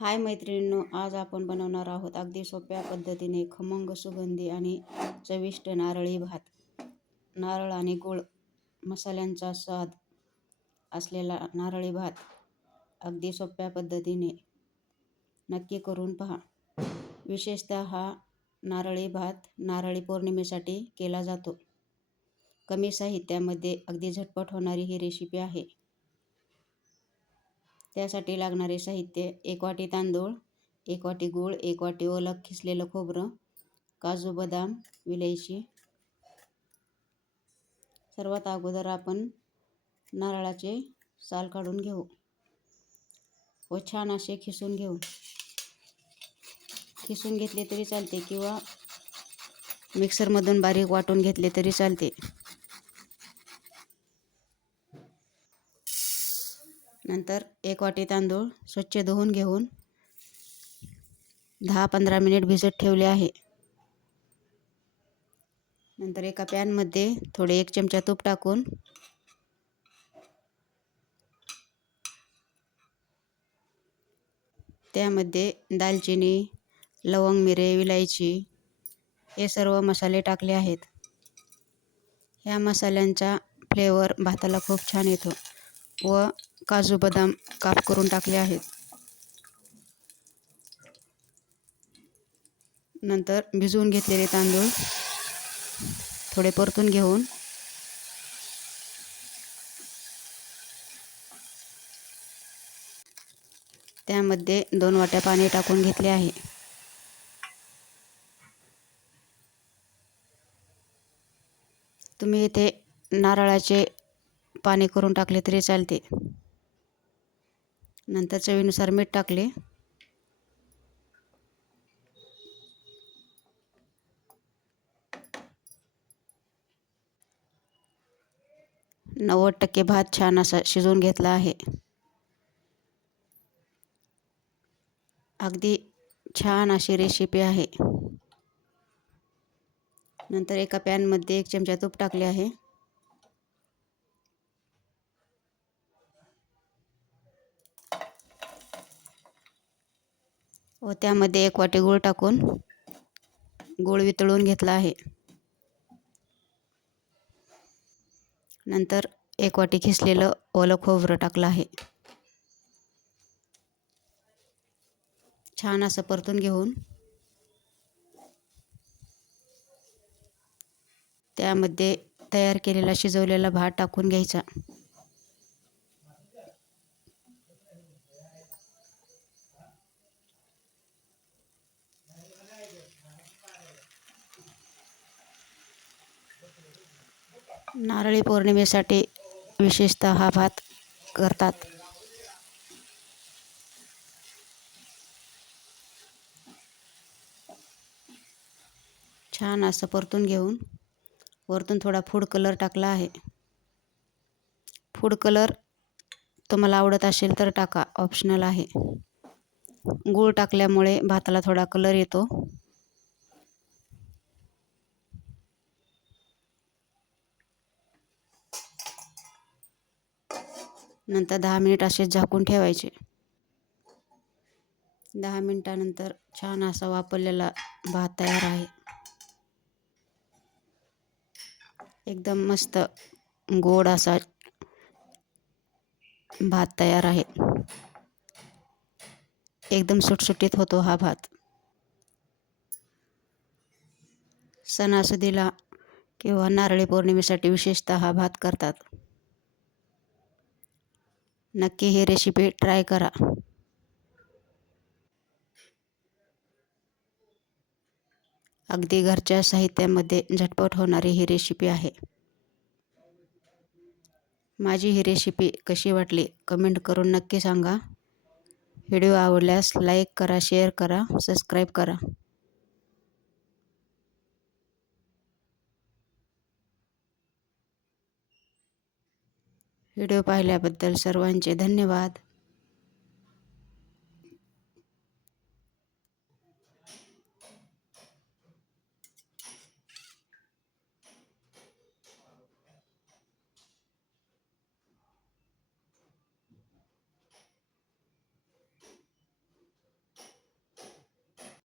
हाय मैत्रिणींनो, आज आपण बनवणार आहोत अगदी सोप्या पद्धतीने खमंग, सुगंधी आणि चविष्ट नारळी भात. नारळ आणि गूळ मसाल्यांचा स्वाद असलेला नारळी भात अगदी सोप्या पद्धतीने नक्की करून पहा. विशेषतः हा नारळी भात नारळी पौर्णिमेसाठी केला जातो. कमी साहित्यामध्ये अगदी झटपट होणारी ही रेसिपी आहे. त्यासाठी लागणारे साहित्य: 1 वाटी तांदूळ, 1 वाटी गूळ, 1 वाटी ओलं खिसलेलं खोबरं, काजू, बदाम, विलायची. सर्वात अगोदर आपण नारळाचे साल काढून घेऊ व छान असे खिसून घेऊ. खिसून घेतले तरी चालते किंवा मिक्सरमधून बारीक वाटून घेतले तरी चालते. नंतर 1 वाटी तांदूळ स्वच्छ धुवून घेऊन 10-15 मिनिट भिजत ठेवले आहे. नंतर एका पॅनमध्ये थोडे 1 चमचा तूप टाकून त्यामध्ये दालचिनी, लवंग, मिरे, विलायची हे सर्व मसाले टाकले आहेत. ह्या मसाल्यांचा फ्लेवर भाताला खूप छान येतो व काजू, बदाम काप करून टाकले आहेत. नंतर भिजवून घेतलेले तांदूळ थोडे परतून घेऊन त्यामध्ये 2 वाट्या पाणी टाकून घेतले आहे. तुम्ही इथे नारळाचे पाणी करून टाकले तरी चालते. नंतर चवीनुसार मीठ टाकले. %90 भात छान असा शिजवून घेतला आहे. अगदी छान अशी रेसिपी आहे. नंतर एका पॅनमध्ये 1 चमचा तूप टाकले आहे. व त्यामध्ये 1 वाटी गूळ टाकून गूळ वितळून घेतला आहे. नंतर 1 वाटी खिसलेलं ओलं खोबरं टाकलं आहे. छान असं परतून घेऊन त्यामध्ये तयार केलेला शिजवलेला भात टाकून घ्यायचा. नारळी पौर्णिमेसाठी विशेषतः हा भात करतात. छान असं परतून घेऊन वरतून थोडा फूड कलर टाकला आहे. फूड कलर तुम्हाला आवडत असेल तर टाका, ऑप्शनल आहे. गूळ टाकल्यामुळे भाताला थोडा कलर येतो. नंतर 10 मिनिट असे झाकून ठेवायचे. 10 मिनिटानंतर छान असा वाफवलेला भात तयार आहे. एकदम मस्त गोड असा भात तयार आहे. एकदम सुटसुटीत होतो हा भात. सणासुदीला किंवा नारळी पौर्णिमेसाठी विशेषतः हा भात करतात. नक्की ही रेसिपी ट्राय करा. अगदी घरच्या साहित्यामध्ये झटपट होणारी ही रेसिपी आहे. माझी ही रेसिपी कशी वाटली कमेंट करून नक्की सांगा. व्हिडिओ आवडल्यास लाईक करा, शेअर करा, सबस्क्राईब करा. व्हिडिओ पाहिल्याबद्दल सर्वांचे धन्यवाद.